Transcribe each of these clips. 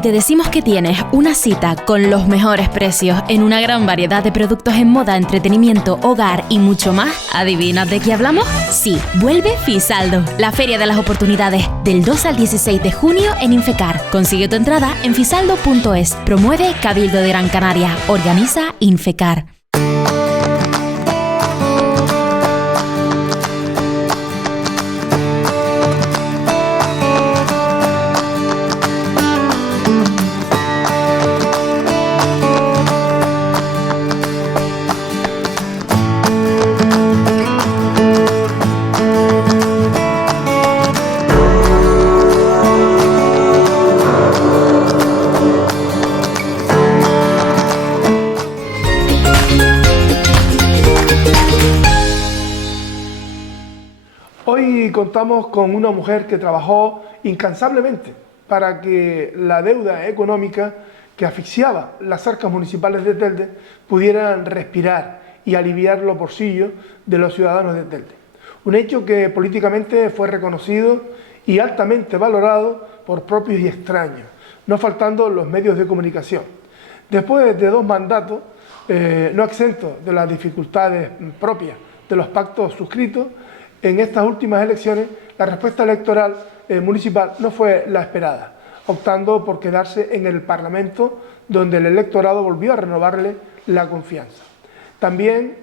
Si te decimos que tienes una cita con los mejores precios en una gran variedad de productos en moda, entretenimiento, hogar y mucho más, ¿adivinas de qué hablamos? Sí, vuelve Fisaldo, la feria de las oportunidades, del 2 al 16 de junio en Infecar. Consigue tu entrada en fisaldo.es. Promueve Cabildo de Gran Canaria. Organiza Infecar. Hoy contamos con una mujer que trabajó incansablemente para que la deuda económica que asfixiaba las arcas municipales de Telde pudieran respirar y aliviar los bolsillos de los ciudadanos de Telde. Un hecho que políticamente fue reconocido y altamente valorado por propios y extraños, no faltando los medios de comunicación. Después de 2 mandatos, no exentos de las dificultades propias de los pactos suscritos, en estas últimas elecciones la respuesta electoral municipal no fue la esperada, optando por quedarse en el Parlamento, donde el electorado volvió a renovarle la confianza. También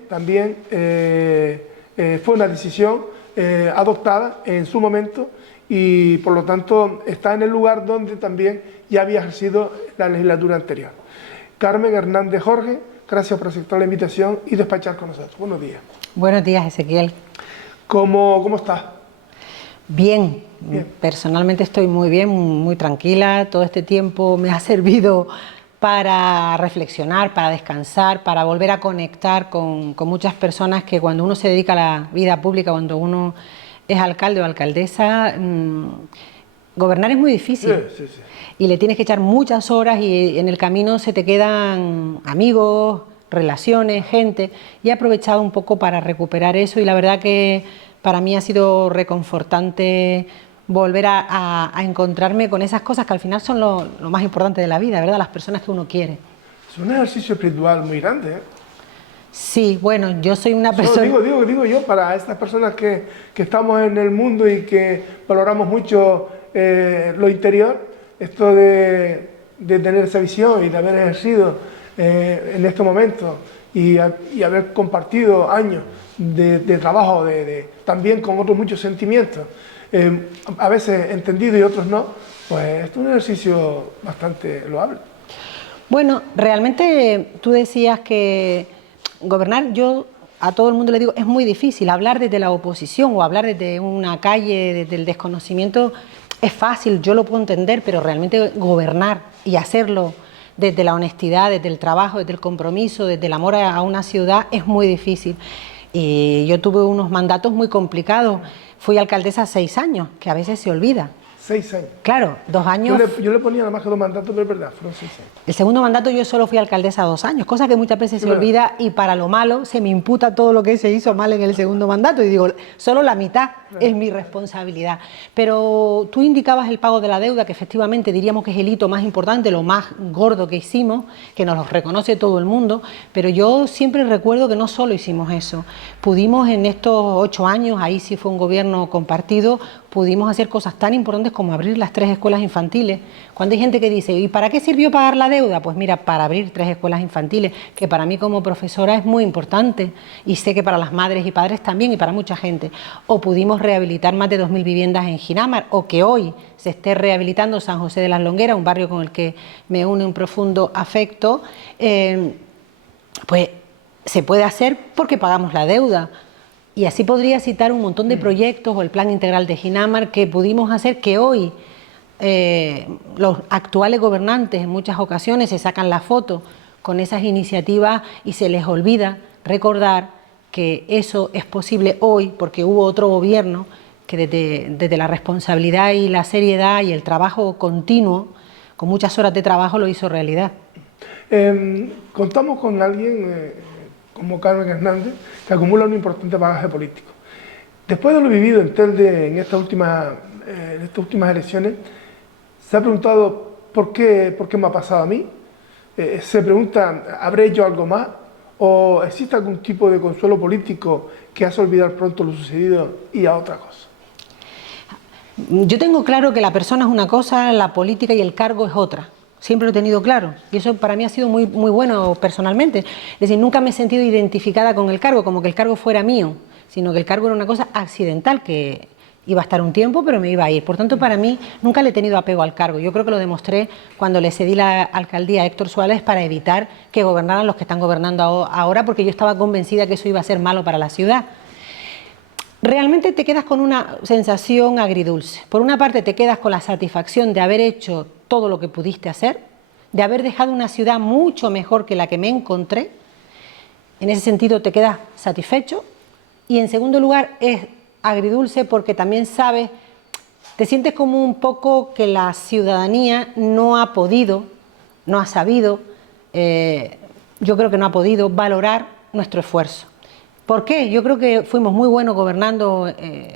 fue una decisión adoptada en su momento y por lo tanto está en el lugar donde también ya había ejercido la legislatura anterior. Carmen Hernández Jorge, gracias por aceptar la invitación y despachar con nosotros. Buenos días. Buenos días, Ezequiel. ¿Cómo estás? Bien. Personalmente estoy muy bien, muy tranquila. Todo este tiempo me ha servido para reflexionar, para descansar, para volver a conectar con muchas personas que cuando uno se dedica a la vida pública, cuando uno es alcalde o alcaldesa, gobernar es muy difícil. Sí. Y le tienes que echar muchas horas y en el camino se te quedan amigos, relaciones, gente, y he aprovechado un poco para recuperar eso y la verdad que para mí ha sido reconfortante volver a encontrarme con esas cosas que al final son lo más importante de la vida, ¿verdad? Las personas que uno quiere. Es un ejercicio espiritual muy grande, ¿eh? Sí, bueno, yo soy una persona... Digo yo, para estas personas que estamos en el mundo y que valoramos mucho lo interior, esto de tener esa visión y de haber ejercido en este momento y haber compartido años de trabajo, también con otros muchos sentimientos, a veces entendidos y otros no, pues es un ejercicio bastante loable. Bueno, realmente tú decías que gobernar, yo a todo el mundo le digo, es muy difícil. Hablar desde la oposición o hablar desde una calle, desde el desconocimiento, es fácil, yo lo puedo entender, pero realmente gobernar y hacerlo desde la honestidad, desde el trabajo, desde el compromiso, desde el amor a una ciudad, es muy difícil. Y yo tuve unos mandatos muy complicados. Fui alcaldesa 6 años, que a veces se olvida. 6 años. Claro, 2 años... Yo le ponía nada más que 2 mandatos, pero es verdad, fueron 6 años. El segundo mandato yo solo fui alcaldesa 2 años, cosa que muchas veces se olvida y para lo malo se me imputa todo lo que se hizo mal en el segundo mandato y digo, solo la mitad es mi responsabilidad. Pero tú indicabas el pago de la deuda, que efectivamente diríamos que es el hito más importante, lo más gordo que hicimos, que nos lo reconoce todo el mundo, pero yo siempre recuerdo que no solo hicimos eso, pudimos en estos 8 años, ahí sí fue un gobierno compartido, pudimos hacer cosas tan importantes como abrir las 3 escuelas infantiles. Cuando hay gente que dice, ¿y para qué sirvió pagar la deuda? Pues mira, para abrir 3 escuelas infantiles, que para mí como profesora es muy importante y sé que para las madres y padres también y para mucha gente. O pudimos rehabilitar más de 2000 viviendas en Ginamar, o que hoy se esté rehabilitando San José de las Longueras, un barrio con el que me une un profundo afecto, pues se puede hacer porque pagamos la deuda. Y así podría citar un montón de proyectos o el Plan Integral de Ginamar que pudimos hacer que hoy los actuales gobernantes en muchas ocasiones se sacan la foto con esas iniciativas y se les olvida recordar que eso es posible hoy porque hubo otro gobierno que desde la responsabilidad y la seriedad y el trabajo continuo, con muchas horas de trabajo, lo hizo realidad. Contamos con alguien como Carmen Hernández, que acumula un importante bagaje político. Después de lo vivido en Telde en estas últimas elecciones, se ha preguntado por qué me ha pasado a mí? Se preguntan, ¿habré hecho algo más? ¿O existe algún tipo de consuelo político que hace olvidar pronto lo sucedido y a otra cosa? Yo tengo claro que la persona es una cosa, la política y el cargo es otra. Siempre lo he tenido claro. Y eso para mí ha sido muy bueno personalmente. Es decir, nunca me he sentido identificada con el cargo, como que el cargo fuera mío, sino que el cargo era una cosa accidental, que iba a estar un tiempo, pero me iba a ir. Por tanto, para mí, nunca le he tenido apego al cargo. Yo creo que lo demostré cuando le cedí la alcaldía a Héctor Suárez para evitar que gobernaran los que están gobernando ahora, porque yo estaba convencida que eso iba a ser malo para la ciudad. Realmente te quedas con una sensación agridulce. Por una parte, te quedas con la satisfacción de haber hecho todo lo que pudiste hacer, de haber dejado una ciudad mucho mejor que la que me encontré. En ese sentido, te quedas satisfecho. Y en segundo lugar, es agridulce porque también sabes, te sientes como un poco que la ciudadanía no ha podido, no ha sabido, yo creo que no ha podido valorar nuestro esfuerzo. ¿Por qué? Yo creo que fuimos muy buenos gobernando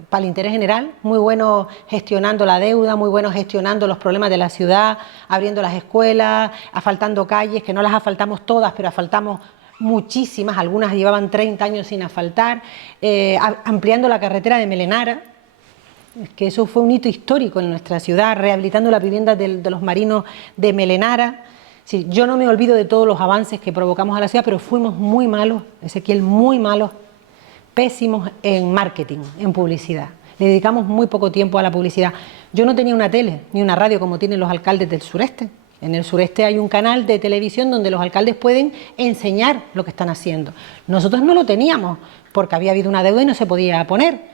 para el interés general, muy buenos gestionando la deuda, muy buenos gestionando los problemas de la ciudad, abriendo las escuelas, asfaltando calles, que no las asfaltamos todas, pero asfaltamos muchísimas, algunas llevaban 30 años sin asfaltar, ampliando la carretera de Melenara, que eso fue un hito histórico en nuestra ciudad, rehabilitando las viviendas de los marinos de Melenara. Sí, yo no me olvido de todos los avances que provocamos a la ciudad, pero fuimos muy malos, Ezequiel, muy malos, pésimos en marketing, en publicidad. Le dedicamos muy poco tiempo a la publicidad. Yo no tenía una tele ni una radio como tienen los alcaldes del sureste. En el sureste hay un canal de televisión donde los alcaldes pueden enseñar lo que están haciendo. Nosotros no lo teníamos porque había habido una deuda y no se podía poner.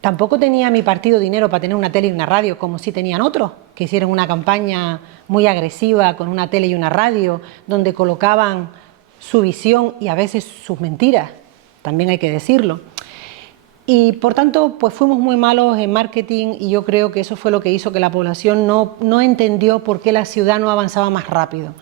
Tampoco tenía mi partido dinero para tener una tele y una radio, como sí tenían otros, que hicieron una campaña muy agresiva con una tele y una radio, donde colocaban su visión y a veces sus mentiras, también hay que decirlo. Y por tanto, pues fuimos muy malos en marketing y yo creo que eso fue lo que hizo que la población no entendió por qué la ciudad no avanzaba más rápido.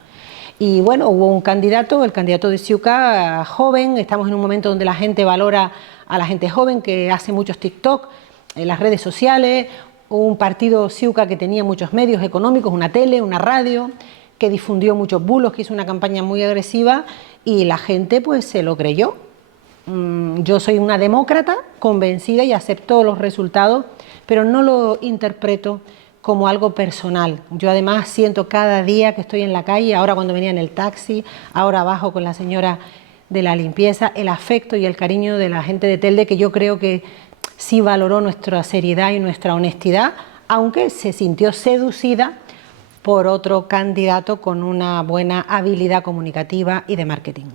Y bueno, hubo un candidato, el candidato de Ciuca, joven, estamos en un momento donde la gente valora a la gente joven que hace muchos TikTok en las redes sociales, un partido Ciuca que tenía muchos medios económicos, una tele, una radio, que difundió muchos bulos, que hizo una campaña muy agresiva y la gente pues se lo creyó. Yo soy una demócrata convencida y acepto los resultados, pero no lo interpreto como algo personal. Yo además siento cada día que estoy en la calle, ahora cuando venía en el taxi, ahora abajo con la señora de la limpieza, el afecto y el cariño de la gente de Telde, que yo creo que sí valoró nuestra seriedad y nuestra honestidad, aunque se sintió seducida por otro candidato con una buena habilidad comunicativa y de marketing.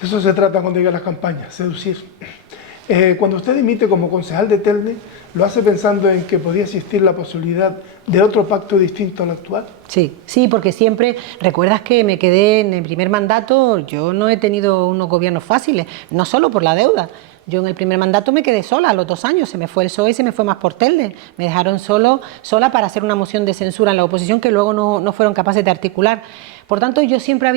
De eso se trata cuando llegan las campañas, seducir. Cuando usted dimite como concejal de Telde, ¿lo hace pensando en que podía existir la posibilidad de otro pacto distinto al actual? Sí, porque siempre, recuerdas que me quedé en el primer mandato, yo no he tenido unos gobiernos fáciles, no solo por la deuda. Yo en el primer mandato me quedé sola, a los 2 años, se me fue el PSOE y se me fue Más por Telde. Me dejaron sola para hacer una moción de censura en la oposición que luego no fueron capaces de articular. Por tanto, yo siempre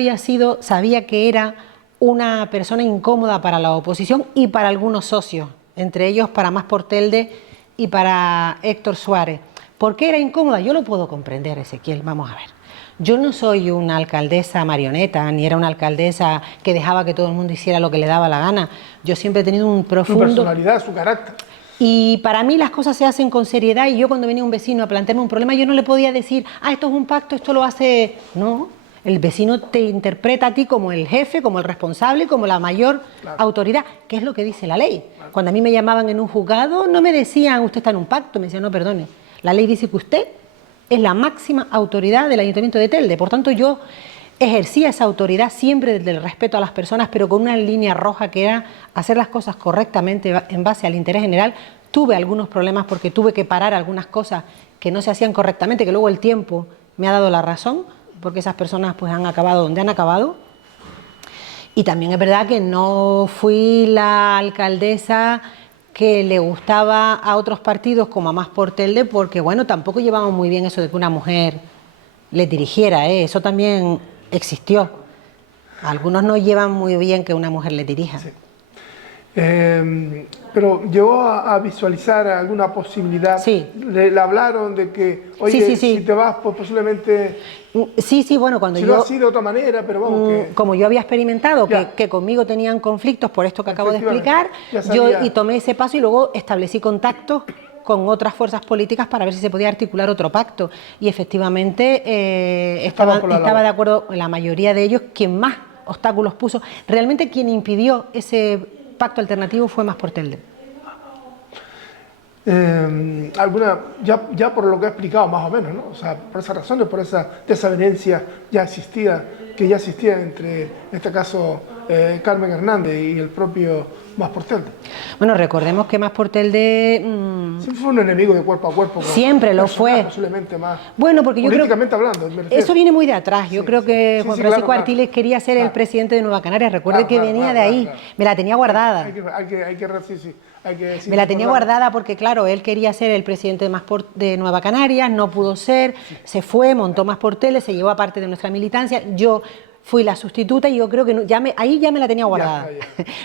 sabía que era una persona incómoda para la oposición y para algunos socios, entre ellos para Más por Telde y para Héctor Suárez. ¿Por qué era incómoda? Yo lo puedo comprender, Ezequiel, vamos a ver. Yo no soy una alcaldesa marioneta, ni era una alcaldesa que dejaba que todo el mundo hiciera lo que le daba la gana. Yo siempre he tenido un profundo... Su personalidad, su carácter. Y para mí las cosas se hacen con seriedad y yo cuando venía un vecino a plantearme un problema, yo no le podía decir, esto es un pacto, esto lo hace... No, el vecino te interpreta a ti como el jefe, como el responsable, como la mayor autoridad, que es lo que dice la ley. Cuando a mí me llamaban en un juzgado, no me decían, usted está en un pacto, me decían, no, perdone, la ley dice que usted es la máxima autoridad del Ayuntamiento de Telde. Por tanto, yo ejercía esa autoridad siempre desde el respeto a las personas, pero con una línea roja que era hacer las cosas correctamente en base al interés general. Tuve algunos problemas porque tuve que parar algunas cosas que no se hacían correctamente, que luego el tiempo me ha dado la razón, porque esas personas pues han acabado donde han acabado. Y también es verdad que no fui la alcaldesa que le gustaba a otros partidos como a Más por Telde, porque bueno, tampoco llevamos muy bien eso de que una mujer le dirigiera, eso también existió. Algunos no llevan muy bien que una mujer le dirija. Sí. Pero llegó a visualizar alguna posibilidad. Sí. Le hablaron de que, oye, si te vas, pues posiblemente... Sí, bueno, cuando si yo... no así de otra manera, pero vamos que... Como yo había experimentado que conmigo tenían conflictos por esto que acabo de explicar, yo tomé ese paso y luego establecí contactos con otras fuerzas políticas para ver si se podía articular otro pacto. Y efectivamente estaba de acuerdo la mayoría de ellos. Quien más obstáculos puso, realmente quien impidió ese pacto alternativo fue Mas por Telde. Ya por lo que he explicado más o menos, ¿no? O sea, por esas razones, por esa desavenencia que ya existía entre, en este caso, Carmen Hernández y el propio Mas por Telde. Bueno, recordemos que Mas por Telde... siempre fue un enemigo de cuerpo a cuerpo. Siempre lo fue. Posiblemente más. Bueno, porque yo políticamente hablando. Eso viene muy de atrás. Yo creo que Juan Francisco Artiles quería ser el presidente de Nueva Canarias. Recuerde que venía de ahí. Me la tenía guardada. Me la tenía guardada porque, claro, él quería ser el presidente de Nueva Canarias, no pudo ser, se fue, montó Mas por Telde, se llevó a parte de nuestra militancia. Yo fui la sustituta y yo creo que ahí ya me la tenía guardada.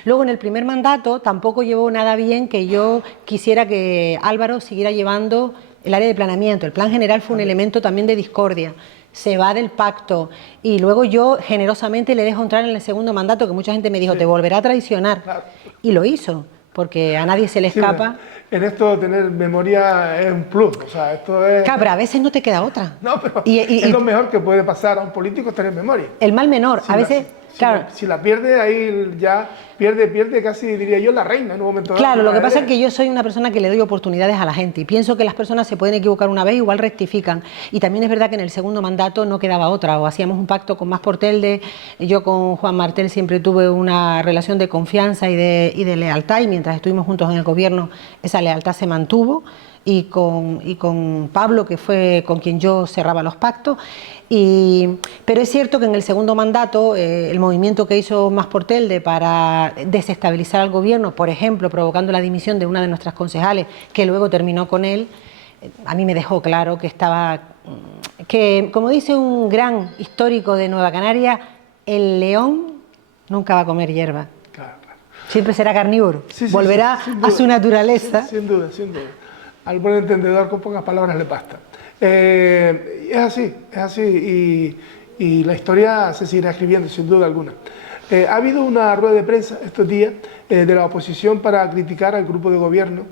Luego, en el primer mandato, tampoco llevó nada bien que yo quisiera que Álvaro siguiera llevando el área de planeamiento. El plan general fue un elemento también de discordia. Se va del pacto y luego yo generosamente le dejo entrar en el segundo mandato, que mucha gente me dijo, te volverá a traicionar. Y lo hizo, porque a nadie se le escapa. En esto tener memoria es un plus, o sea, esto es... Claro, pero a veces no te queda otra. No, pero es lo mejor que puede pasar a un político, tener memoria. El mal menor, a veces... Claro. Si la pierde, ahí ya pierde casi, diría yo, la reina en un momento dado. Claro, lo que pasa es que yo soy una persona que le doy oportunidades a la gente y pienso que las personas se pueden equivocar una vez, igual rectifican. Y también es verdad que en el segundo mandato no quedaba otra, o hacíamos un pacto con Mas por Telde. Yo con Juan Martel siempre tuve una relación de confianza y de lealtad, y mientras estuvimos juntos en el gobierno esa lealtad se mantuvo. Y con Pablo, que fue con quien yo cerraba los pactos. Pero es cierto que en el segundo mandato el movimiento que hizo Mas por Telde para desestabilizar al gobierno, por ejemplo, provocando la dimisión de una de nuestras concejales, que luego terminó con él, a mí me dejó claro que, como dice un gran histórico de Nueva Canaria, el león nunca va a comer hierba. Claro. Siempre será carnívoro, volverá a su naturaleza. Sin duda. Al buen entendedor con pocas palabras le basta. Es así y la historia se seguirá escribiendo sin duda alguna. Ha habido una rueda de prensa estos días de la oposición para criticar al grupo de gobierno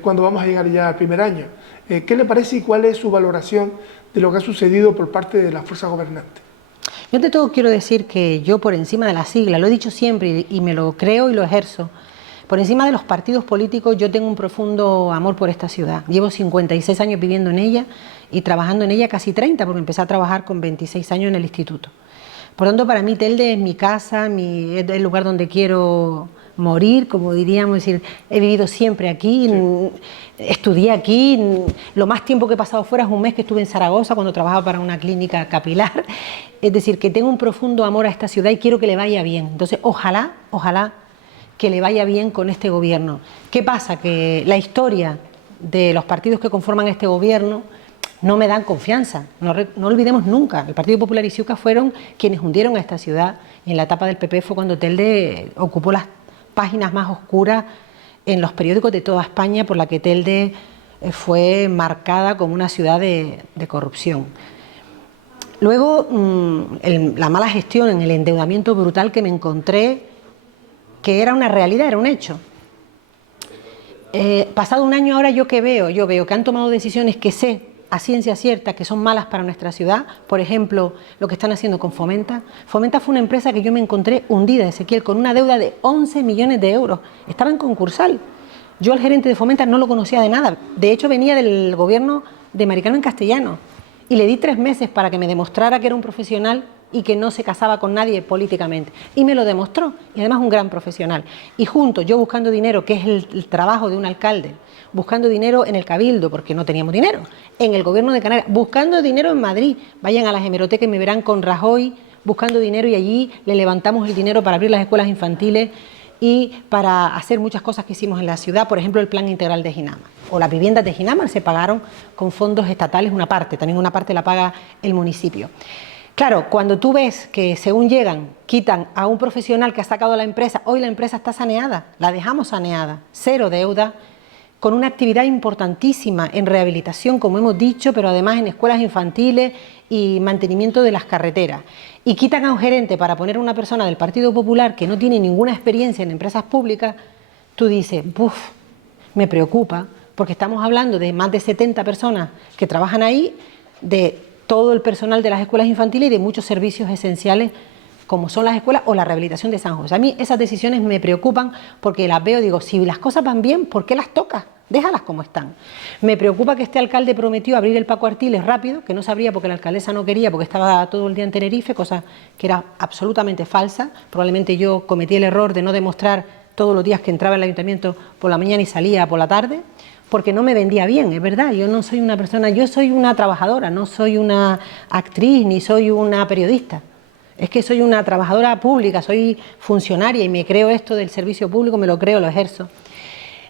cuando vamos a llegar ya al primer año. ¿Qué le parece y cuál es su valoración de lo que ha sucedido por parte de las fuerzas gobernantes? Yo ante todo quiero decir que yo, por encima de la sigla, lo he dicho siempre y me lo creo y lo ejerzo, por encima de los partidos políticos yo tengo un profundo amor por esta ciudad. Llevo 56 años viviendo en ella y trabajando en ella casi 30, porque empecé a trabajar con 26 años en el instituto. Por lo tanto, para mí Telde es mi casa, es el lugar donde quiero morir, como diríamos, es decir, he vivido siempre aquí, estudié aquí, lo más tiempo que he pasado fuera es un mes que estuve en Zaragoza cuando trabajaba para una clínica capilar, es decir, que tengo un profundo amor a esta ciudad y quiero que le vaya bien. Entonces, ojalá que le vaya bien con este gobierno. ¿Qué pasa? Que la historia de los partidos que conforman este gobierno no me dan confianza. No olvidemos nunca, el Partido Popular y Ciuca fueron quienes hundieron a esta ciudad, y en la etapa del PP fue cuando Telde ocupó las páginas más oscuras en los periódicos de toda España, por la que Telde fue marcada como una ciudad de corrupción. Luego, la mala gestión, en el endeudamiento brutal que me encontré, que era una realidad, era un hecho. Pasado un año ahora, yo veo que han tomado decisiones que sé a ciencia cierta que son malas para nuestra ciudad. Por ejemplo, lo que están haciendo con Fomenta. Fomenta fue una empresa que yo me encontré hundida, Ezequiel, con una deuda de 11 millones de euros. Estaba en concursal. Yo al gerente de Fomenta no lo conocía de nada. De hecho, venía del gobierno de Maricano en Castellano. Y le di 3 meses para que me demostrara que era un profesional y que no se casaba con nadie políticamente. Y me lo demostró, y además un gran profesional. Y junto, yo buscando dinero, que es el trabajo de un alcalde, buscando dinero en el Cabildo, porque no teníamos dinero, en el Gobierno de Canarias, buscando dinero en Madrid. Vayan a las hemerotecas y me verán con Rajoy buscando dinero, y allí le levantamos el dinero para abrir las escuelas infantiles y para hacer muchas cosas que hicimos en la ciudad, por ejemplo el Plan Integral de Ginamar, o las viviendas de Ginamar se pagaron con fondos estatales una parte, también una parte la paga el municipio. Claro, cuando tú ves que según llegan, quitan a un profesional que ha sacado la empresa, hoy la empresa está saneada, la dejamos saneada, cero deuda, con una actividad importantísima en rehabilitación, como hemos dicho, pero además en escuelas infantiles y mantenimiento de las carreteras. Y quitan a un gerente para poner a una persona del Partido Popular que no tiene ninguna experiencia en empresas públicas, tú dices, ¡buf!, me preocupa, porque estamos hablando de más de 70 personas que trabajan ahí, de todo el personal de las escuelas infantiles y de muchos servicios esenciales como son las escuelas o la rehabilitación de San José. A mí esas decisiones me preocupan porque las veo, digo, si las cosas van bien, ¿por qué las tocas? Déjalas como están. Me preocupa que este alcalde prometió abrir el Paco Artiles rápido, que no se abría porque la alcaldesa no quería, porque estaba todo el día en Tenerife, cosa que era absolutamente falsa. Probablemente yo cometí el error de no demostrar todos los días que entraba en el ayuntamiento por la mañana y salía por la tarde, porque no me vendía bien, es verdad. Yo no soy una persona, yo soy una trabajadora, no soy una actriz ni soy una periodista. Es que soy una trabajadora pública, soy funcionaria y me creo esto del servicio público, me lo creo, lo ejerzo.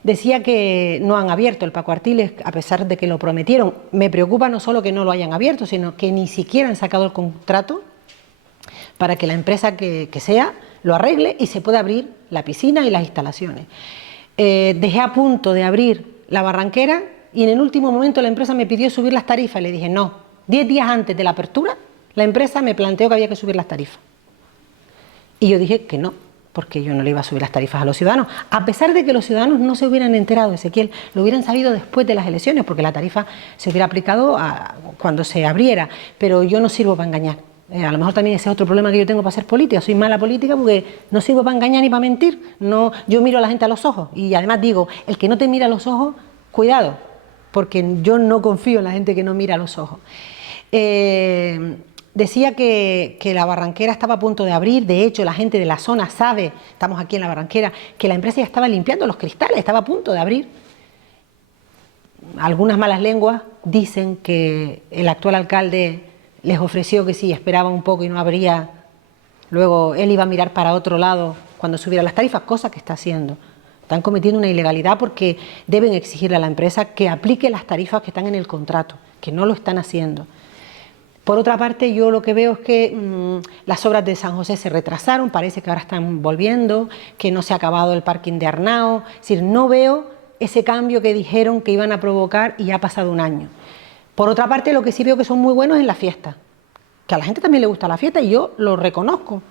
Decía que no han abierto el Paco Artiles a pesar de que lo prometieron. Me preocupa no solo que no lo hayan abierto, sino que ni siquiera han sacado el contrato para que la empresa que sea lo arregle y se pueda abrir la piscina y las instalaciones. Dejé a punto de abrir la Barranquera y en el último momento la empresa me pidió subir las tarifas y le dije no. 10 días antes de la apertura la empresa me planteó que había que subir las tarifas y yo dije que no, porque yo no le iba a subir las tarifas a los ciudadanos, a pesar de que los ciudadanos no se hubieran enterado, Ezequiel, lo hubieran sabido después de las elecciones, porque la tarifa se hubiera aplicado cuando se abriera, pero yo no sirvo para engañar. A lo mejor también ese es otro problema que yo tengo para ser política, soy mala política porque no sirvo para engañar ni para mentir, no, yo miro a la gente a los ojos y además digo, el que no te mira a los ojos, cuidado, porque yo no confío en la gente que no mira a los ojos. Decía que la Barranquera estaba a punto de abrir, de hecho la gente de la zona sabe, estamos aquí en la Barranquera, que la empresa ya estaba limpiando los cristales, estaba a punto de abrir. Algunas malas lenguas dicen que el actual alcalde les ofreció que sí, esperaba un poco y no abría, luego él iba a mirar para otro lado cuando subiera las tarifas, cosa que está haciendo. Están cometiendo una ilegalidad porque deben exigirle a la empresa que aplique las tarifas que están en el contrato, que no lo están haciendo. Por otra parte, yo lo que veo es que las obras de San José se retrasaron, parece que ahora están volviendo, que no se ha acabado el parking de Arnao, es decir, no veo ese cambio que dijeron que iban a provocar y ya ha pasado un año. Por otra parte, lo que sí veo que son muy buenos es la fiesta, que a la gente también le gusta la fiesta y yo lo reconozco.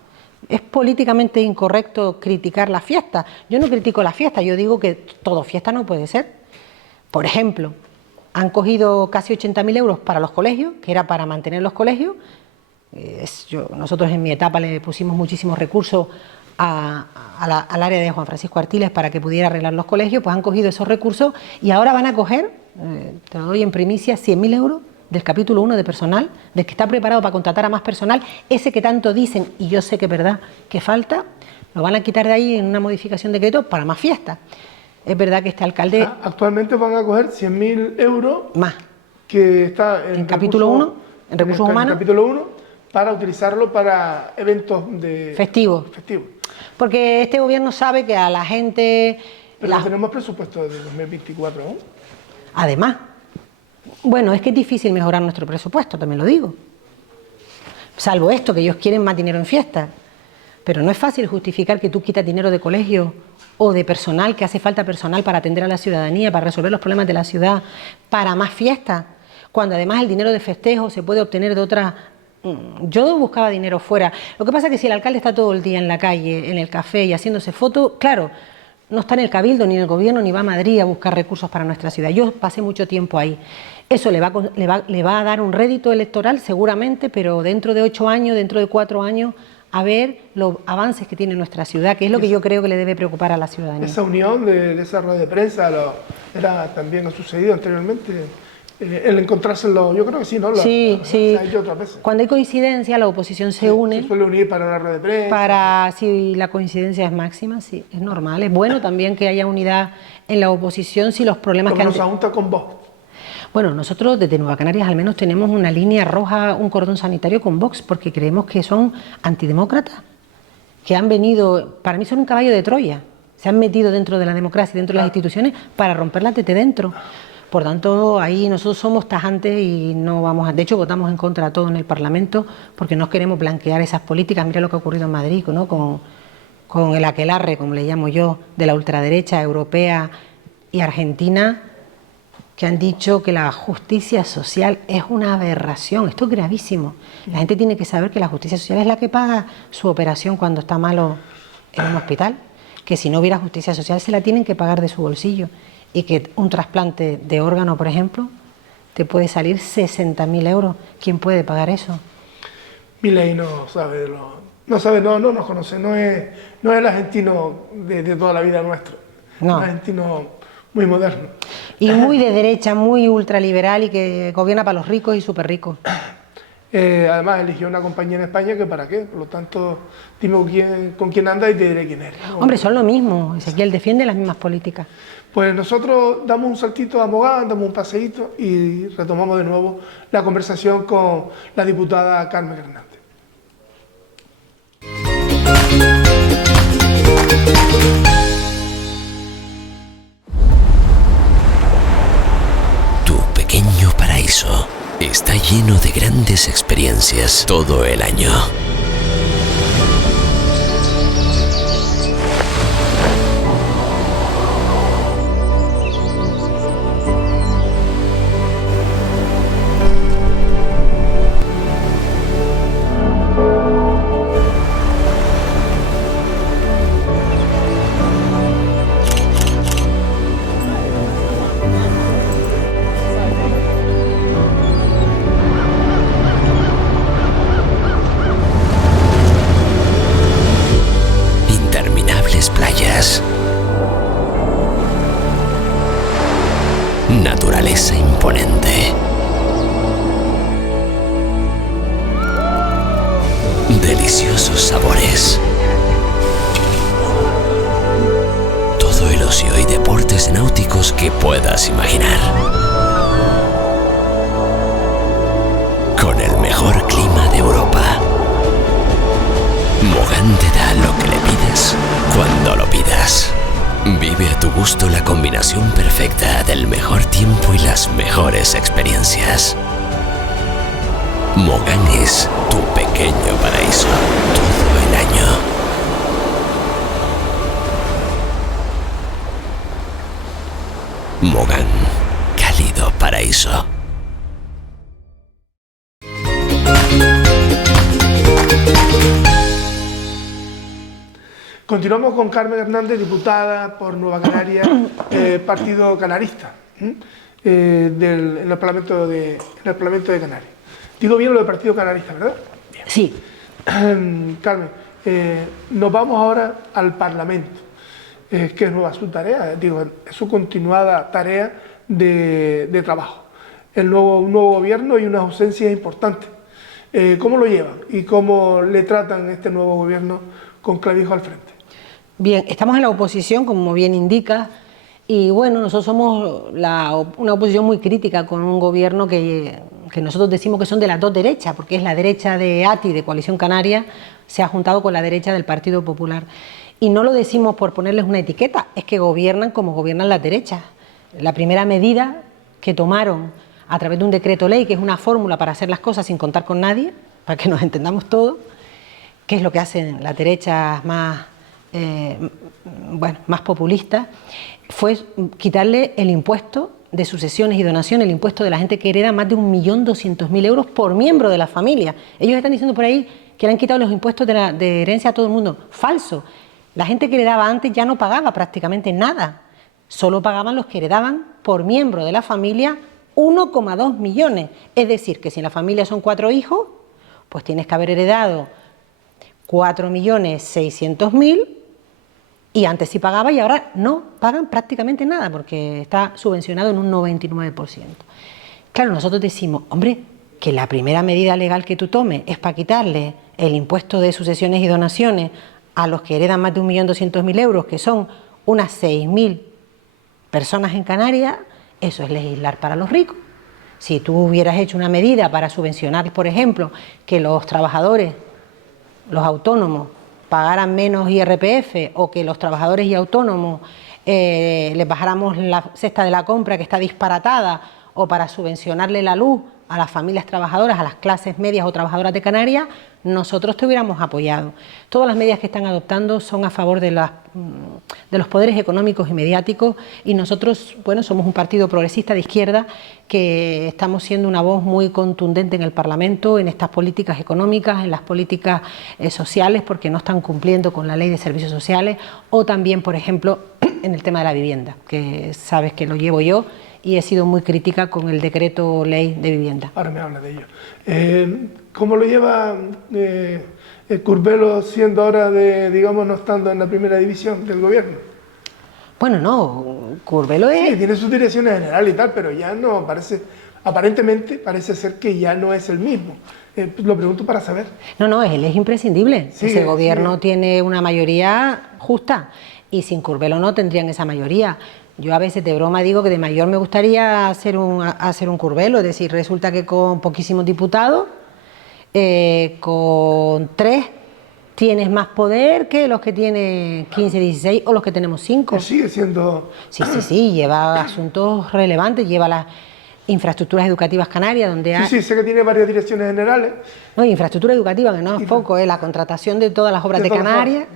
Es políticamente incorrecto criticar la fiesta. Yo no critico la fiesta, yo digo que todo fiesta no puede ser. Por ejemplo, han cogido casi 80.000 euros para los colegios, que era para mantener los colegios. Nosotros en mi etapa le pusimos muchísimos recursos al área de Juan Francisco Artiles para que pudiera arreglar los colegios, pues han cogido esos recursos y ahora van a coger, te lo doy en primicia, 100.000 euros del capítulo 1 de personal, del que está preparado para contratar a más personal, ese que tanto dicen, y yo sé que es verdad, que falta, lo van a quitar de ahí en una modificación de decreto para más fiestas. Es verdad que este alcalde... Actualmente van a coger 100.000 euros más que está en capítulo 1, en recursos humanos, en capítulo 1, para utilizarlo para eventos festivos. Porque este gobierno sabe que a la gente... Pero no tenemos presupuesto de 2024 aún. Además, bueno, es que es difícil mejorar nuestro presupuesto, también lo digo. Salvo esto, que ellos quieren más dinero en fiestas. Pero no es fácil justificar que tú quitas dinero de colegio o de personal, que hace falta personal para atender a la ciudadanía, para resolver los problemas de la ciudad, para más fiestas, cuando además el dinero de festejo se puede obtener de otras... Yo buscaba dinero fuera. Lo que pasa es que si el alcalde está todo el día en la calle, en el café y haciéndose fotos, claro, no está en el cabildo ni en el gobierno ni va a Madrid a buscar recursos para nuestra ciudad. Yo pasé mucho tiempo ahí. Eso le va a dar un rédito electoral seguramente, pero dentro de 8 años, dentro de 4 años, a ver los avances que tiene nuestra ciudad, que es lo que yo creo que le debe preocupar a la ciudadanía. Esa unión de esa rueda de prensa también ha sucedido anteriormente. El encontrárselo, yo creo que sí, ¿no? Sí. Se ha hecho otras veces. Cuando hay coincidencia, la oposición se une. Se suele unir para la rueda de prensa. Para, si la coincidencia es máxima, sí, es normal. Es bueno también que haya unidad en la oposición si los problemas que nos junta con Vox. Bueno, nosotros desde Nueva Canarias al menos tenemos una línea roja, un cordón sanitario con Vox, porque creemos que son antidemócratas, que han venido, para mí son un caballo de Troya, se han metido dentro de la democracia, dentro de las instituciones, para romperlas desde dentro. Por tanto, ahí nosotros somos tajantes y no vamos a... De hecho, votamos en contra de todo en el Parlamento porque no queremos blanquear esas políticas. Mira lo que ha ocurrido en Madrid, ¿no? Con el aquelarre, como le llamo yo, de la ultraderecha europea y argentina, que han dicho que la justicia social es una aberración. Esto es gravísimo. La gente tiene que saber que la justicia social es la que paga su operación cuando está malo en un hospital, que si no hubiera justicia social se la tienen que pagar de su bolsillo, y que un trasplante de órgano, por ejemplo, te puede salir 60.000 euros. ¿Quién puede pagar eso? Milei no sabe no nos conoce, no es el argentino de toda la vida nuestro, No. Un argentino muy moderno. Y muy de derecha, muy ultraliberal y que gobierna para los ricos y súper ricos. Además eligió una compañía en España que para qué, por lo tanto dime con quién anda y te diré quién eres, ¿no? Hombre, son lo mismo, Ezequiel defiende las mismas políticas. Pues nosotros damos un saltito a Mogán, damos un paseíto y retomamos de nuevo la conversación con la diputada Carmen Hernández. Tu pequeño paraíso está lleno de grandes experiencias todo el año. Playas, naturaleza imponente, deliciosos sabores, todo el ocio y deportes náuticos que puedas imaginar, con el mejor clima de Europa. Mogán te da lo que le pides cuando lo pidas. Vive a tu gusto la combinación perfecta del mejor tiempo y las mejores experiencias. Mogán es tu pequeño paraíso todo el año. Mogán, cálido paraíso. Continuamos con Carmen Hernández, diputada por Nueva Canarias, Partido Canarista, en el Parlamento de Canarias. Digo bien lo del Partido Canarista, ¿verdad? Bien. Sí. Carmen, nos vamos ahora al Parlamento, que es nueva su tarea, es su continuada tarea de trabajo. Un nuevo gobierno y unas ausencias importantes. ¿Cómo lo llevan y cómo le tratan este nuevo gobierno con Clavijo al frente? Bien, estamos en la oposición, como bien indica, y bueno, nosotros somos una oposición muy crítica con un gobierno que nosotros decimos que son de las dos derechas, porque es la derecha de ATI, de Coalición Canaria, se ha juntado con la derecha del Partido Popular. Y no lo decimos por ponerles una etiqueta, es que gobiernan como gobiernan las derechas. La primera medida que tomaron a través de un decreto ley, que es una fórmula para hacer las cosas sin contar con nadie, para que nos entendamos todos, que es lo que hacen las derechas más populistas, fue quitarle el impuesto de sucesiones y donaciones, el impuesto de la gente que hereda más de 1.200.000 euros por miembro de la familia. Ellos están diciendo por ahí que le han quitado los impuestos de herencia a todo el mundo. Falso. La gente que heredaba antes ya no pagaba prácticamente nada. Solo pagaban los que heredaban por miembro de la familia 1,2 millones. Es decir, que si en la familia son 4 hijos, pues tienes que haber heredado 4.600.000, y antes sí pagaba y ahora no pagan prácticamente nada porque está subvencionado en un 99%. Claro, nosotros decimos, hombre, que la primera medida legal que tú tomes es para quitarle el impuesto de sucesiones y donaciones a los que heredan más de 1.200.000 euros, que son unas 6.000 personas en Canarias, eso es legislar para los ricos. Si tú hubieras hecho una medida para subvencionar, por ejemplo, que los trabajadores, los autónomos, pagaran menos IRPF o que los trabajadores y autónomos les bajáramos la cesta de la compra, que está disparatada, o para subvencionarle la luz a las familias trabajadoras, a las clases medias o trabajadoras de Canarias, nosotros te hubiéramos apoyado. Todas las medidas que están adoptando son a favor de los poderes económicos y mediáticos, y nosotros, bueno, somos un partido progresista de izquierda que estamos siendo una voz muy contundente en el Parlamento, en estas políticas económicas, en las políticas sociales, porque no están cumpliendo con la Ley de Servicios Sociales, o también, por ejemplo, en el tema de la vivienda, que sabes que lo llevo yo, y he sido muy crítica con el decreto ley de vivienda. Ahora me habla de ello. ¿Cómo lo lleva Curbelo siendo ahora digamos, no estando en la primera división del gobierno? Bueno, no, Curbelo es... Sí, tiene sus direcciones generales y tal, pero ya no parece, aparentemente parece ser que ya no es el mismo. Lo pregunto para saber. No, él es imprescindible. Ese gobierno tiene una mayoría justa, y sin Curbelo no tendrían esa mayoría. Yo a veces de broma digo que de mayor me gustaría hacer un Curbelo, es decir, resulta que con poquísimos diputados, con 3, tienes más poder que los que tienen 15, 16 o los que tenemos 5. Sigue siendo... Sí, lleva asuntos relevantes, lleva las infraestructuras educativas canarias, donde hay... Sí, sé que tiene varias direcciones generales. No, infraestructura educativa, que no es poco, es la contratación de todas las obras de Canarias,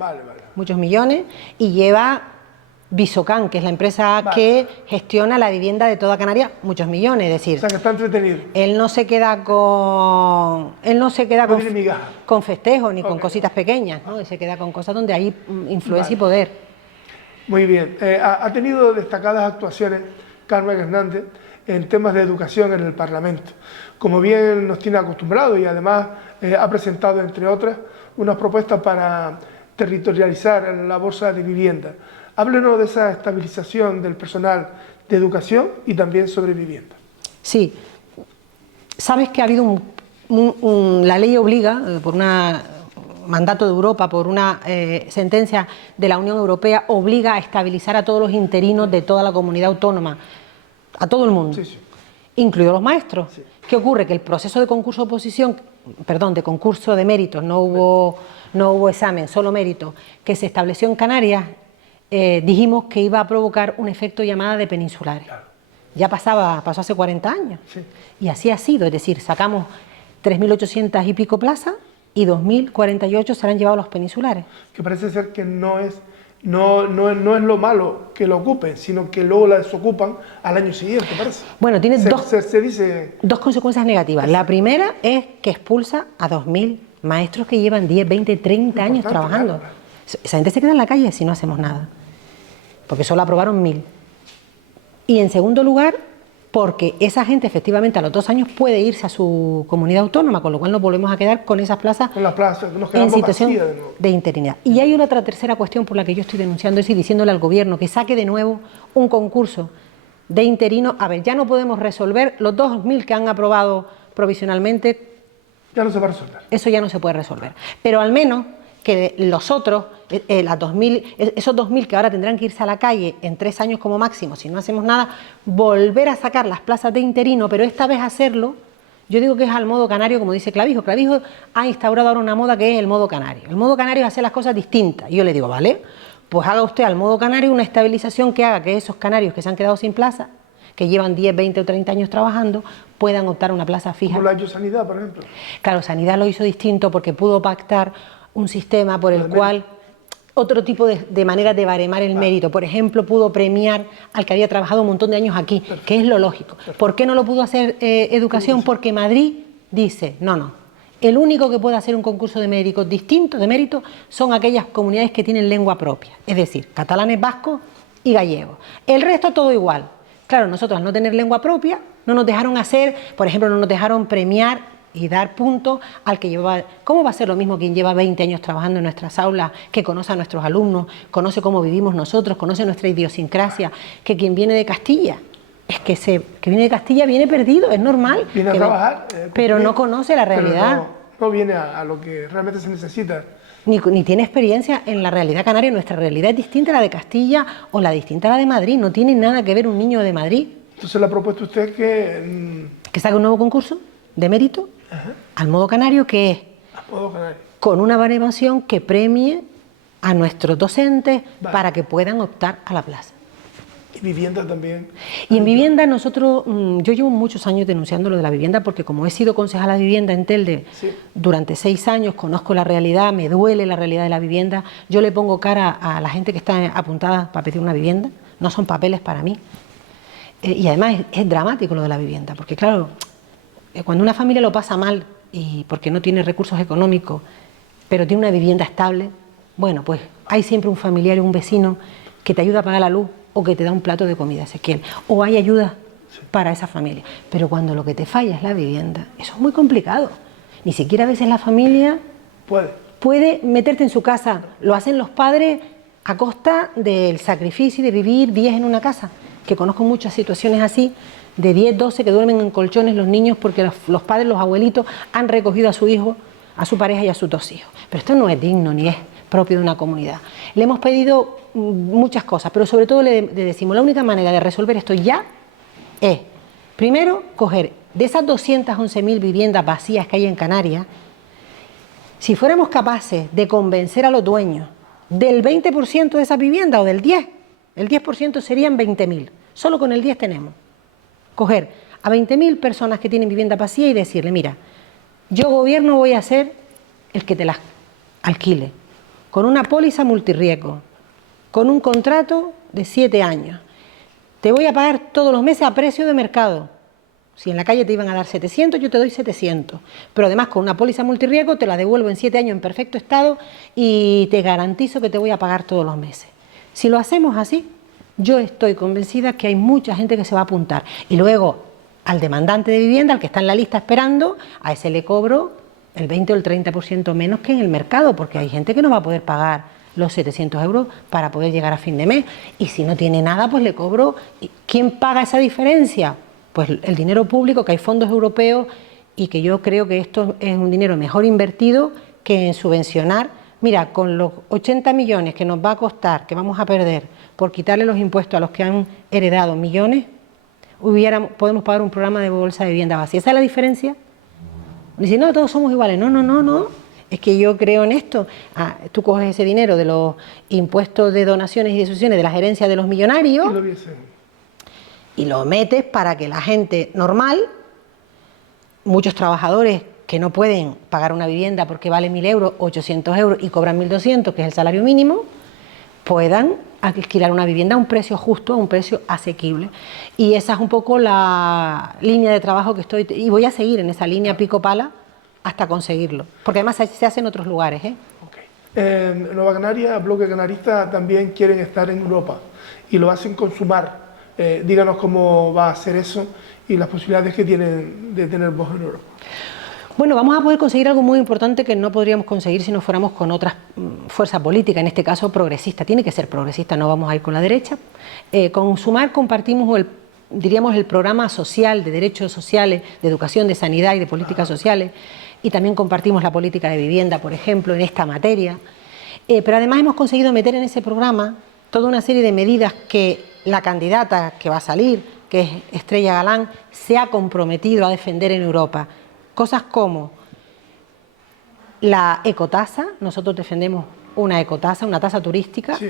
muchos millones, y lleva Visocan, que es la empresa que gestiona la vivienda de toda Canarias, muchos millones, es decir... O sea, que está entretenido. Él no se queda con festejos ni con cositas pequeñas, ¿no? Él se queda con cosas donde hay influencia y poder. Muy bien. Ha tenido destacadas actuaciones Carmen Hernández en temas de educación en el Parlamento. Como bien nos tiene acostumbrado, y además ha presentado, entre otras, unas propuestas para territorializar la bolsa de vivienda. Háblenos de esa estabilización del personal de educación y también sobre vivienda. Sí, sabes que ha habido la ley obliga, por un mandato de Europa, por una sentencia de la Unión Europea, obliga a estabilizar a todos los interinos de toda la comunidad autónoma, a todo el mundo, incluidos los maestros. Sí. ¿Qué ocurre? Que el proceso de concurso de concurso de méritos, no hubo examen, solo mérito, que se estableció en Canarias, dijimos que iba a provocar un efecto llamada de peninsulares. Claro. Ya pasó hace 40 años. Sí. Y así ha sido, es decir, sacamos 3.800 y pico plazas y 2.048 se han llevado los peninsulares. Que parece ser que no es lo malo que lo ocupen, sino que luego la desocupan al año siguiente, parece. Bueno, tiene dice... dos consecuencias negativas. La primera es que expulsa a 2.000 maestros que llevan 10, 20, 30 años trabajando. Claro. Esa gente se queda en la calle si no hacemos nada, porque solo aprobaron 1.000. Y en segundo lugar, porque esa gente efectivamente a los 2 años puede irse a su comunidad autónoma, con lo cual nos volvemos a quedar con esas plazas, en situación de interinidad. Y hay otra tercera cuestión por la que yo estoy denunciando, es diciéndole al gobierno que saque de nuevo un concurso de interinos. A ver, ya no podemos resolver los 2.000 que han aprobado provisionalmente. Ya no se va a resolver. Eso ya no se puede resolver. Pero al menos que los otros, esos 2.000 que ahora tendrán que irse a la calle en 3 años como máximo, si no hacemos nada, volver a sacar las plazas de interino, pero esta vez hacerlo, yo digo que es al modo canario, como dice Clavijo. Clavijo ha instaurado ahora una moda que es el modo canario. El modo canario es hacer las cosas distintas. Y yo le digo, vale, pues haga usted al modo canario una estabilización que haga que esos canarios que se han quedado sin plaza, que llevan 10, 20 o 30 años trabajando, puedan optar a una plaza fija. ¿Cómo lo ha hecho Sanidad, por ejemplo? Claro, Sanidad lo hizo distinto porque pudo pactar un sistema por el cual otro tipo de maneras de baremar el mérito. Por ejemplo, pudo premiar al que había trabajado un montón de años aquí, que es lo lógico. ¿Por qué no lo pudo hacer educación? Porque Madrid dice, no, el único que puede hacer un concurso de méritos distinto, de mérito, son aquellas comunidades que tienen lengua propia, es decir, catalanes, vascos y gallegos. El resto todo igual. Claro, nosotros al no tener lengua propia, no nos dejaron hacer, por ejemplo, no nos dejaron premiar y dar puntos al que llevaba... ¿Cómo va a ser lo mismo quien lleva 20 años trabajando en nuestras aulas, que conoce a nuestros alumnos, conoce cómo vivimos nosotros, conoce nuestra idiosincrasia, que quien viene de Castilla? Es que que viene de Castilla viene perdido, es normal. Viene a trabajar. Pero no conoce la realidad. No viene a lo que realmente se necesita. Ni tiene experiencia en la realidad canaria. Nuestra realidad es distinta a la de Castilla o la distinta a la de Madrid. No tiene nada que ver un niño de Madrid. Entonces le ha propuesto usted que... Que saque un nuevo concurso de mérito. Ajá. Al modo canario, que es con una baremación que premie a nuestros docentes Vale. para que puedan optar a la plaza. Y vivienda también. Y en vivienda nosotros, yo llevo muchos años denunciando lo de la vivienda porque como he sido concejala de vivienda en Telde Sí. durante 6 años, conozco la realidad, me duele la realidad de la vivienda, yo le pongo cara a la gente que está apuntada para pedir una vivienda, no son papeles para mí. Y además es dramático lo de la vivienda, porque claro, cuando una familia lo pasa mal y porque no tiene recursos económicos, pero tiene una vivienda estable, bueno, pues hay siempre un familiar o un vecino que te ayuda a pagar la luz o que te da un plato de comida, Ezequiel, o hay ayuda para esa familia. Pero cuando lo que te falla es la vivienda, eso es muy complicado. Ni siquiera a veces la familia puede meterte en su casa. Lo hacen los padres a costa del sacrificio de vivir 10 en una casa, que conozco muchas situaciones así, de 10, 12 que duermen en colchones los niños porque los padres, los abuelitos han recogido a su hijo, a su pareja y a sus 2 hijos. Pero esto no es digno ni es propio de una comunidad. Le hemos pedido muchas cosas, pero sobre todo le decimos, la única manera de resolver esto ya es, primero, coger de esas 211.000 viviendas vacías que hay en Canarias, si fuéramos capaces de convencer a los dueños del 20% de esas viviendas o del 10%, el 10% serían 20.000, solo con el 10 tenemos. Coger a 20.000 personas que tienen vivienda vacía y decirle, mira, yo gobierno voy a ser el que te las alquile, con una póliza multirriesgo, con un contrato de 7 años. Te voy a pagar todos los meses a precio de mercado. Si en la calle te iban a dar 700, yo te doy 700. Pero además con una póliza multirriesgo te la devuelvo en 7 años en perfecto estado y te garantizo que te voy a pagar todos los meses. Si lo hacemos así, yo estoy convencida que hay mucha gente que se va a apuntar. Y luego al demandante de vivienda, al que está en la lista esperando, a ese le cobro el 20 o el 30% menos que en el mercado, porque hay gente que no va a poder pagar los 700 euros para poder llegar a fin de mes. Y si no tiene nada, pues le cobro. ¿Quién paga esa diferencia? Pues el dinero público, que hay fondos europeos y que yo creo que esto es un dinero mejor invertido que en subvencionar. Mira, con los 80 millones que nos va a costar, que vamos a perder por quitarle los impuestos a los que han heredado millones, podemos pagar un programa de bolsa de vivienda vacía. ¿Esa es la diferencia? Dicen, no, todos somos iguales. No, no, no, no. Es que yo creo en esto. Tú coges ese dinero de los impuestos de donaciones y de sucesiones de la gerencia de los millonarios y lo metes para que la gente normal, muchos trabajadores que no pueden pagar una vivienda porque vale 1.000 euros, 800 euros y cobran 1.200, que es el salario mínimo, puedan alquilar una vivienda a un precio justo, a un precio asequible. Y esa es un poco la línea de trabajo que estoy, y voy a seguir en esa línea pico pala hasta conseguirlo, porque además se hace en otros lugares. Nueva Canaria, Bloque Canarista, también quieren estar en Europa y lo hacen con Sumar. Díganos cómo va a ser eso y las posibilidades que tienen de tener voz en Europa. Bueno, vamos a poder conseguir algo muy importante que no podríamos conseguir si no fuéramos con otras fuerzas políticas, en este caso progresista. Tiene que ser progresista, no vamos a ir con la derecha. Con Sumar compartimos diríamos el programa social de derechos sociales, de educación, de sanidad y de políticas sociales, y también compartimos la política de vivienda, por ejemplo, en esta materia. Pero además hemos conseguido meter en ese programa toda una serie de medidas que la candidata que va a salir, que es Estrella Galán, se ha comprometido a defender en Europa. Cosas como la ecotasa, nosotros defendemos una ecotasa, una tasa turística. Sí.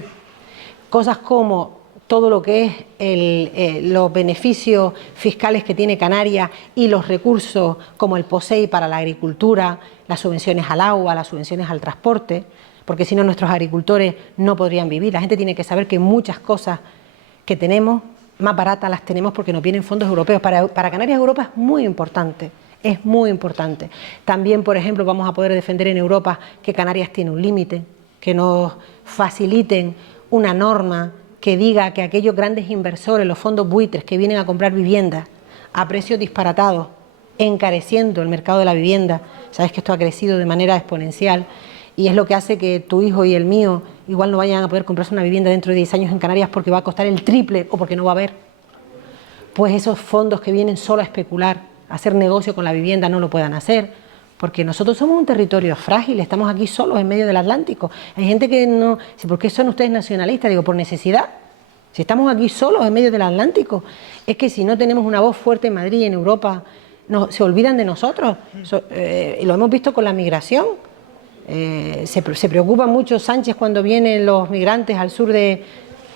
Cosas como todo lo que es los beneficios fiscales que tiene Canarias y los recursos como el POSEI para la agricultura, las subvenciones al agua, las subvenciones al transporte, porque si no nuestros agricultores no podrían vivir. La gente tiene que saber que muchas cosas que tenemos, más baratas las tenemos porque nos vienen fondos europeos. Para Canarias Europa es muy importante. Es muy importante. También, por ejemplo, vamos a poder defender en Europa que Canarias tiene un límite, que nos faciliten una norma que diga que aquellos grandes inversores, los fondos buitres que vienen a comprar viviendas a precios disparatados, encareciendo el mercado de la vivienda, sabes que esto ha crecido de manera exponencial y es lo que hace que tu hijo y el mío igual no vayan a poder comprarse una vivienda dentro de 10 años en Canarias porque va a costar el triple o porque no va a haber. Pues esos fondos que vienen solo a especular, hacer negocio con la vivienda, no lo puedan hacer, porque nosotros somos un territorio frágil, estamos aquí solos en medio del Atlántico. Hay gente que no... ¿Por qué son ustedes nacionalistas? Digo, por necesidad. Si estamos aquí solos en medio del Atlántico, es que si no tenemos una voz fuerte en Madrid y en Europa, se olvidan de nosotros. Y lo hemos visto con la migración. Se preocupa mucho Sánchez cuando vienen los migrantes al sur de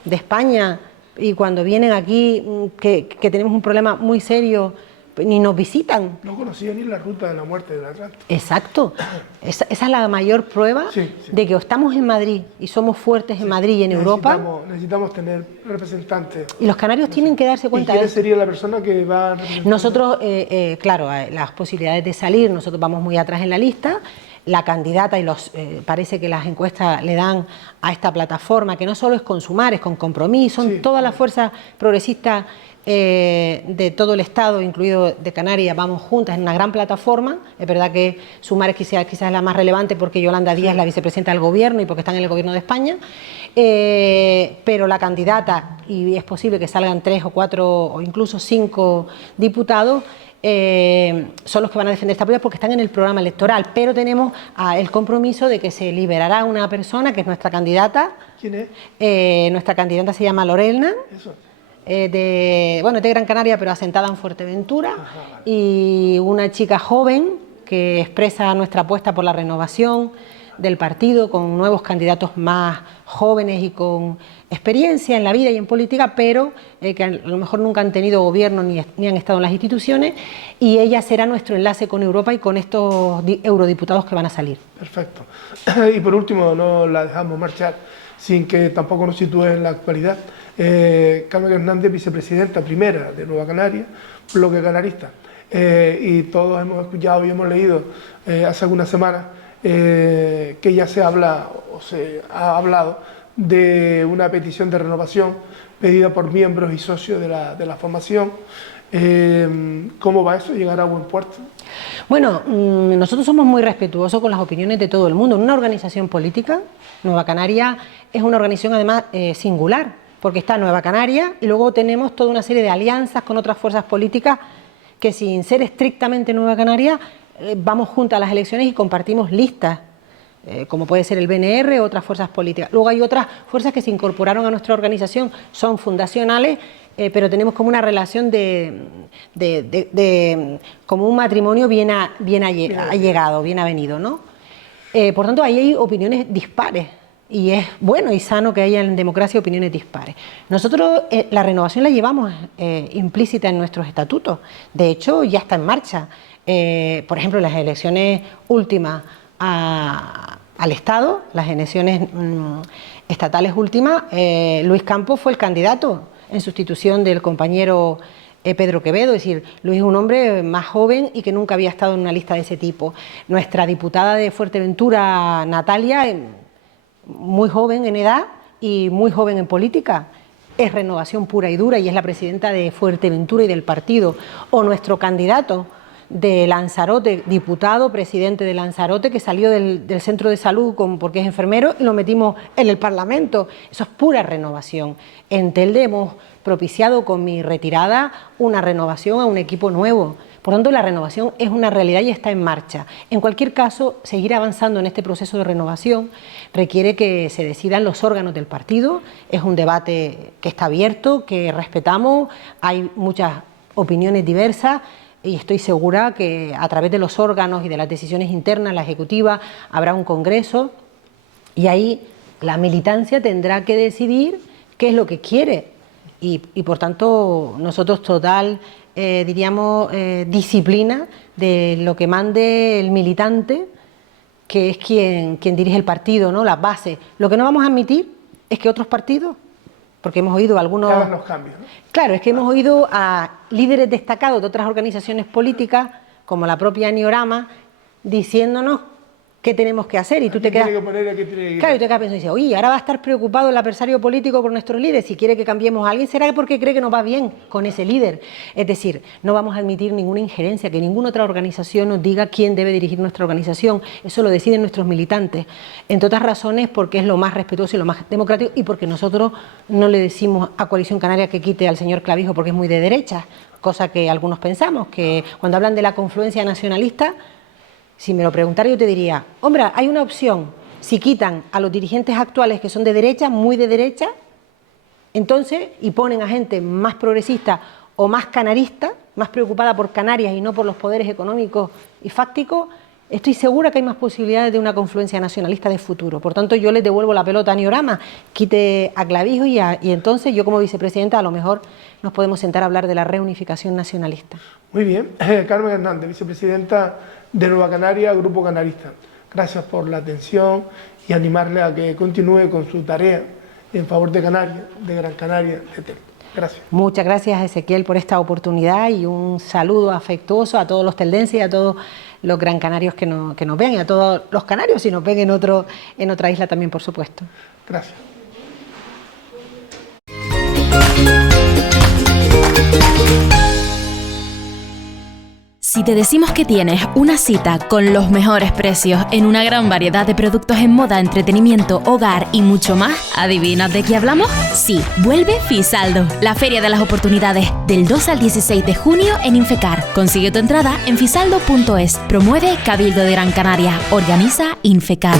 España y cuando vienen aquí, que tenemos un problema muy serio, ni nos visitan. No conocía ni la ruta de la muerte del Atlántico. Exacto. Esa es la mayor prueba de que estamos en Madrid y somos fuertes en Madrid y en Europa. Necesitamos tener representantes. Y los canarios tienen que darse cuenta de eso. ¿Y quién sería la persona que va a representar? Nosotros, claro, las posibilidades de salir, nosotros vamos muy atrás en la lista. La candidata, y parece que las encuestas le dan a esta plataforma, que no solo es con Sumar, es con Compromís, son todas las fuerzas progresistas de todo el Estado, incluido de Canarias, vamos juntas en una gran plataforma. Es verdad que Sumar es quizás la más relevante porque Yolanda Díaz es la vicepresidenta del Gobierno y porque están en el Gobierno de España, pero la candidata, y es posible que salgan 3 o 4 o incluso 5 diputados, son los que van a defender esta apoyo porque están en el programa electoral, pero tenemos el compromiso de que se liberará una persona que es nuestra candidata. ¿Quién es? Nuestra candidata se llama Lorelna. Eso. De Gran Canaria, pero asentada en Fuerteventura. Ajá. Y una chica joven que expresa nuestra apuesta por la renovación del partido con nuevos candidatos más jóvenes y con experiencia en la vida y en política, pero que a lo mejor nunca han tenido gobierno ni han estado en las instituciones, y ella será nuestro enlace con Europa y con estos eurodiputados que van a salir. Perfecto. Y por último, no la dejamos marchar sin que tampoco nos sitúe en la actualidad. Carmen Hernández, vicepresidenta primera de Nueva Canaria, bloque canarista, y todos hemos escuchado y hemos leído hace algunas semanas que ya se habla o se ha hablado de una petición de renovación pedida por miembros y socios de la formación. ¿Cómo va eso? ¿Llegará a buen puerto? Bueno, nosotros somos muy respetuosos con las opiniones de todo el mundo. En una organización política, Nueva Canaria es una organización además singular, porque está Nueva Canaria y luego tenemos toda una serie de alianzas con otras fuerzas políticas que, sin ser estrictamente Nueva Canaria, vamos juntas a las elecciones y compartimos listas, como puede ser el BNR o otras fuerzas políticas. Luego hay otras fuerzas que se incorporaron a nuestra organización, son fundacionales, pero tenemos como una relación como un matrimonio bien allegado, bien avenido, ¿no? Por tanto, ahí hay opiniones dispares. Y es bueno y sano que haya en democracia opiniones dispares. Nosotros la renovación la llevamos implícita en nuestros estatutos. De hecho, ya está en marcha. Por ejemplo, en las elecciones últimas al Estado, las elecciones estatales últimas, Luis Campos fue el candidato en sustitución del compañero Pedro Quevedo. Es decir, Luis es un hombre más joven y que nunca había estado en una lista de ese tipo. Nuestra diputada de Fuerteventura, Natalia, muy joven en edad y muy joven en política, es renovación pura y dura y es la presidenta de Fuerteventura y del partido. O nuestro candidato de Lanzarote, diputado, presidente de Lanzarote, que salió del centro de salud porque es enfermero y lo metimos en el Parlamento. Eso es pura renovación. En Telde hemos propiciado con mi retirada una renovación a un equipo nuevo. Por tanto, la renovación es una realidad y está en marcha. En cualquier caso, seguir avanzando en este proceso de renovación requiere que se decidan los órganos del partido. Es un debate que está abierto, que respetamos, hay muchas opiniones diversas y estoy segura que a través de los órganos y de las decisiones internas, la ejecutiva, habrá un congreso y ahí la militancia tendrá que decidir qué es lo que quiere y por tanto nosotros total disciplina de lo que mande el militante, que es quien dirige el partido, ¿no? Las bases. Lo que no vamos a admitir es que otros partidos, porque hemos oído algunos... hagan los cambios, ¿no? Claro, es que hemos oído a líderes destacados de otras organizaciones políticas, como la propia Aniorama, diciéndonos qué tenemos que hacer y tú te quedas... Claro, y te quedas pensando y dices, oye, ahora va a estar preocupado el adversario político por nuestros líderes, si quiere que cambiemos a alguien, será porque cree que nos va bien con ese líder. Es decir, no vamos a admitir ninguna injerencia, que ninguna otra organización nos diga quién debe dirigir nuestra organización, eso lo deciden nuestros militantes, entre otras razones porque es lo más respetuoso y lo más democrático y porque nosotros no le decimos a Coalición Canaria que quite al señor Clavijo porque es muy de derecha, cosa que algunos pensamos, que cuando hablan de la confluencia nacionalista, si me lo preguntara yo te diría, hombre, hay una opción, si quitan a los dirigentes actuales que son de derecha, muy de derecha, entonces, y ponen a gente más progresista o más canarista, más preocupada por Canarias y no por los poderes económicos y fácticos, estoy segura que hay más posibilidades de una confluencia nacionalista de futuro. Por tanto, yo les devuelvo la pelota a Niorama, quite a Clavijo y entonces yo como vicepresidenta a lo mejor nos podemos sentar a hablar de la reunificación nacionalista. Muy bien. Carmen Hernández, vicepresidenta de Nueva Canaria, Grupo Canarista. Gracias por la atención y animarle a que continúe con su tarea en favor de Canarias, de Gran Canaria, de Telde. Gracias. Muchas gracias, Ezequiel, por esta oportunidad y un saludo afectuoso a todos los teldenses y a todos los gran canarios que nos ven y a todos los canarios si nos ven en otra isla también, por supuesto. Gracias. Si te decimos que tienes una cita con los mejores precios en una gran variedad de productos en moda, entretenimiento, hogar y mucho más, ¿adivinas de qué hablamos? Sí, vuelve Fisaldo, la feria de las oportunidades, del 2 al 16 de junio en Infecar. Consigue tu entrada en fisaldo.es. Promueve Cabildo de Gran Canaria. Organiza Infecar.